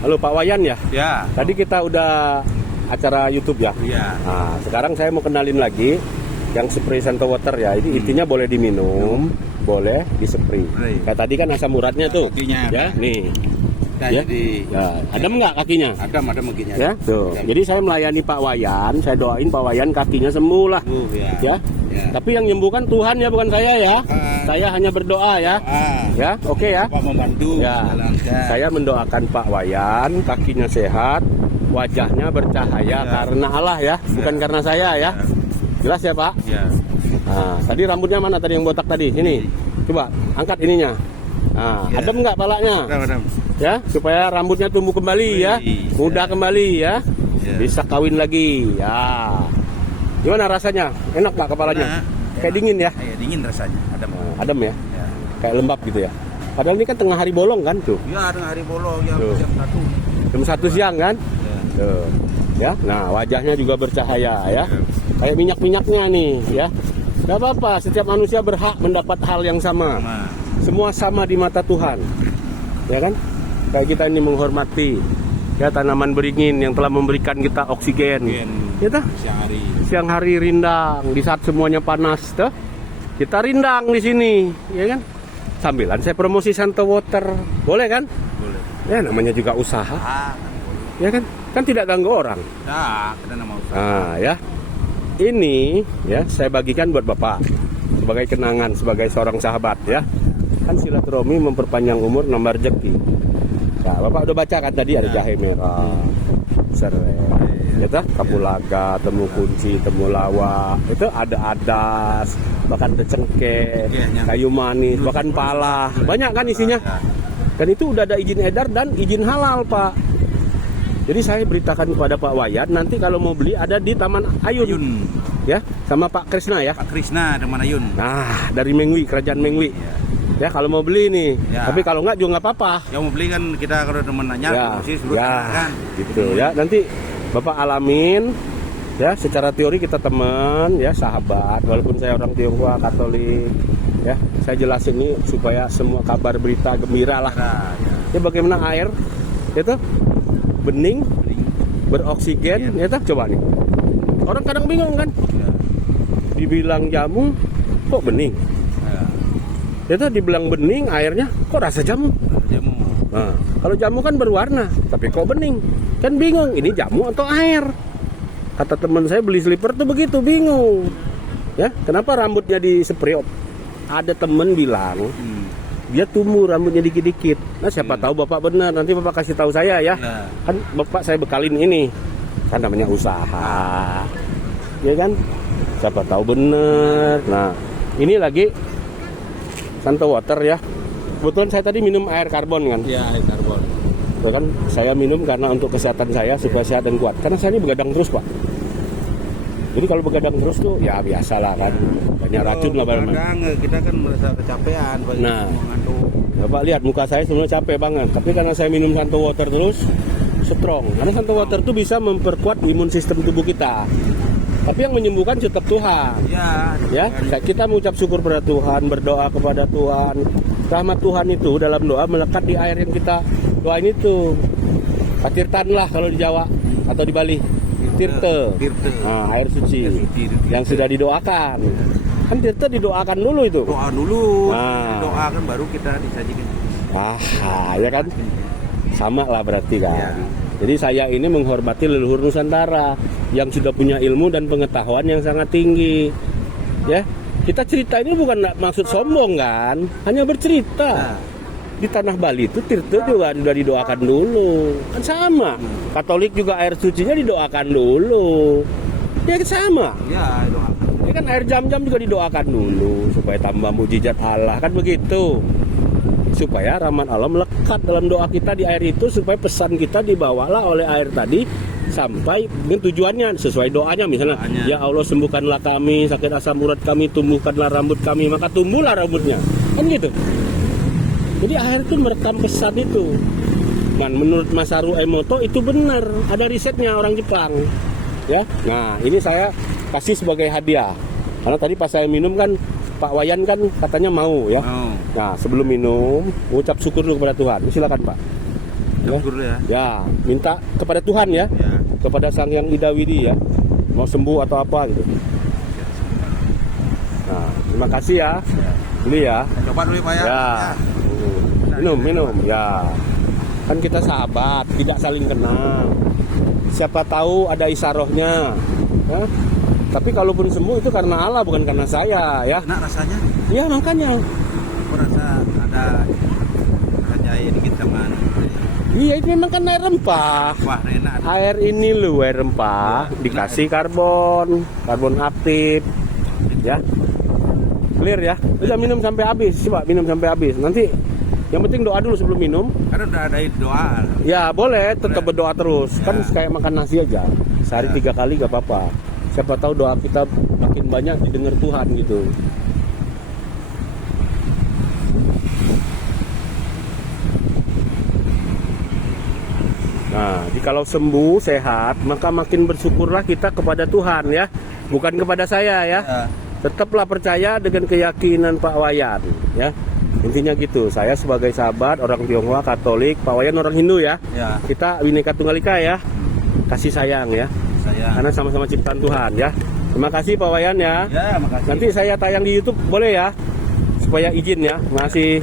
Halo Pak Wayan ya? Ya. Tadi kita udah acara YouTube ya? Iya. Nah, sekarang saya mau kenalin lagi yang spray Santo Water ya. Ini intinya boleh diminum, boleh di-spray. Kayak tadi kan asam uratnya tuh. Kakinya Ya, nih. Nah, Ya. jadi Ya, adem nggak kakinya? ada kakinya. Ya, tuh. Jadi saya melayani Pak Wayan, saya doain Pak Wayan kakinya sembuh lah. Ya. Ya. Tapi yang menyembuhkan Tuhan ya, bukan saya ya. Saya hanya berdoa ya. Ya, oke ya. Pak membantu. Ya, saya mendoakan Pak Wayan kakinya sehat, wajahnya bercahaya karena Allah ya, bukan karena saya ya. Jelas ya Pak? Ya. Nah, tadi rambutnya mana tadi yang botak tadi? Ini, coba angkat ininya. Nah, adem nggak palanya? Adem. Ya, supaya rambutnya tumbuh kembali ya, mudah kembali ya, bisa kawin lagi ya. Gimana rasanya? Enak Pak kepalanya? Kayak dingin ya? Kayak dingin rasanya. Adem. Adem ya? Kayak lembab gitu ya. Padahal ini kan tengah hari bolong kan tuh. Ya, tengah hari bolong jam Tuh. 1. Jam 1 siang kan? Ya. Tuh. Ya. Nah, wajahnya juga bercahaya ya. Kayak minyak-minyaknya nih ya. Gak apa-apa, setiap manusia berhak mendapat hal yang sama. Semua sama di mata Tuhan. Ya kan? Kayak kita ini menghormati ya tanaman beringin yang telah memberikan kita oksigen. Ya toh? Siang hari rindang di saat semuanya panas tuh. Kita rindang di sini, ya kan? Sambilan saya promosi Santo Water. Boleh kan? Boleh. Ya namanya juga usaha. Ya kan? Kan tidak ganggu orang. Nah, kita nama usaha. Nah, ya. Ini ya saya bagikan buat Bapak sebagai kenangan, sebagai seorang sahabat ya. Kan silaturahmi memperpanjang umur, nambah rezeki. Nah, Bapak udah baca kan tadi ada jahe merah, serai, ya toh? Kapulaga, temu kunci, temulawak, itu ada adas, bahkan ada cengkeh, kayu manis, bahkan pala, banyak kan isinya. Dan itu udah ada izin edar dan izin halal Pak. Jadi saya beritakan kepada Pak Wayan, nanti kalau mau beli ada di Taman Ayun, ya, sama Pak Krisna ya. Pak Krisna Taman Ayun. Nah, dari Mengwi, Kerajaan Mengwi. Ya, kalau mau beli nih. Tapi kalau nggak juga nggak apa-apa. Yang mau beli kan kita kalau teman nanya, kan. Gitu ya. Nanti Bapak alamin, ya, secara teori kita teman, ya, sahabat. Walaupun saya orang Tionghoa Katolik, ya, saya jelasin ini supaya semua kabar berita gembira lah. Ya, bagaimana air, itu bening, beroksigen, ya, coba nih. Orang kadang bingung kan, dibilang jamu, kok bening? Itu dibilang bening, airnya kok rasa jamu? Nah, kalau jamu kan berwarna, tapi kok bening? Kan bingung, ini jamu atau air? Kata teman saya beli slipper tuh begitu, bingung. Ya, kenapa rambutnya di spray? Ada temen bilang, dia tumbuh rambutnya dikit-dikit. Nah, siapa tahu Bapak benar, nanti Bapak kasih tahu saya ya. Kan Bapak saya bekalin ini, kan namanya usaha. Ya kan? Siapa tahu benar. Nah, ini lagi Santo Water ya. Kebetulan saya tadi minum air karbon kan. Iya, air karbon. Itu kan saya minum karena untuk kesehatan saya supaya sehat dan kuat. Karena saya ini begadang terus Pak. Jadi kalau begadang terus tuh ya biasa lah kan. Banyak racun lah Pak. Kita kan merasa kecapean. Nah, Bapak lihat muka saya sebenarnya capek banget. Tapi karena saya minum Santo Water terus, strong. Karena Santo Water tuh bisa memperkuat imun sistem tubuh kita. Tapi yang menyembuhkan tetap Tuhan. Ya, kita mengucap syukur pada Tuhan, berdoa kepada Tuhan. Rahmat Tuhan itu dalam doa melekat di air yang kita doain itu. Patirtan lah kalau di Jawa atau di Bali. Tirte. Nah, air suci yang sudah didoakan. Kan tirte didoakan dulu itu. Doa dulu. Nah. Doakan baru kita disajikan. Ya kan? Sama lah berarti kan. Jadi saya ini menghormati leluhur Nusantara yang sudah punya ilmu dan pengetahuan yang sangat tinggi. Ya, kita cerita ini bukan maksud sombong kan, hanya bercerita. Di tanah Bali itu tirta juga sudah didoakan dulu, kan sama. Katolik juga air sucinya didoakan dulu, ya kan sama. Ya, doakan. Ya kan air jam-jam juga didoakan dulu supaya tambah mukjizat Allah, kan begitu. Supaya rahmat Allah melekat dalam doa kita di air itu, supaya pesan kita dibawalah oleh air tadi sampai dengan tujuannya sesuai doanya. Misalnya, ya Allah sembuhkanlah kami sakit asam urat kami, tumbuhkanlah rambut kami, maka tumbuhlah rambutnya, kan gitu. Jadi air itu merekam pesan itu. Menurut Masaru Emoto itu benar, ada risetnya orang Jepang. Ya, nah ini saya kasih sebagai hadiah karena tadi pas saya minum kan Pak Wayan kan katanya mau ya. Nah sebelum minum ucap syukur dulu kepada Tuhan. Silakan Pak. Syukur ya. Ya, minta kepada Tuhan ya, Ya. kepada Sang Yang Ida Widi ya, mau sembuh atau apa gitu. Nah, terima kasih ya, beli ya. Coba dulu Pak ya. Ya, minum ya. Kan kita sahabat, tidak saling kenal. Siapa tahu ada isarohnya. Ya? Tapi kalaupun sembuh itu karena Allah, bukan karena saya ya. Enak rasanya. Ya makanya. Aku rasa ada jahe dikit sama. Iya itu memang kan air rempah. Wah enak. Air ini loh air rempah, Ya, dikasih karbon aktif, ya. Clear ya. Udah minum sampai habis, coba minum sampai habis. Nanti yang penting doa dulu sebelum minum. Karena udah ada doa. Ya boleh, tetap berdoa terus. Ya. Kan kayak makan nasi aja. Sehari 3 kali gak apa-apa. Siapa tahu doa kita makin banyak didengar Tuhan gitu. Nah, kalau sembuh, sehat, maka makin bersyukurlah kita kepada Tuhan ya. Bukan kepada saya ya. Ya. Tetaplah percaya dengan keyakinan Pak Wayan ya. Intinya gitu. Saya sebagai sahabat orang Tionghoa Katolik, Pak Wayan orang Hindu ya. Ya. Kita Bhinneka Tunggal Ika ya. Kasih sayang ya. Saya. Karena sama-sama ciptaan Tuhan ya. Terima kasih Pak Wayan ya. Ya, makasih. Nanti saya tayang di YouTube boleh ya? Supaya izin ya. Masih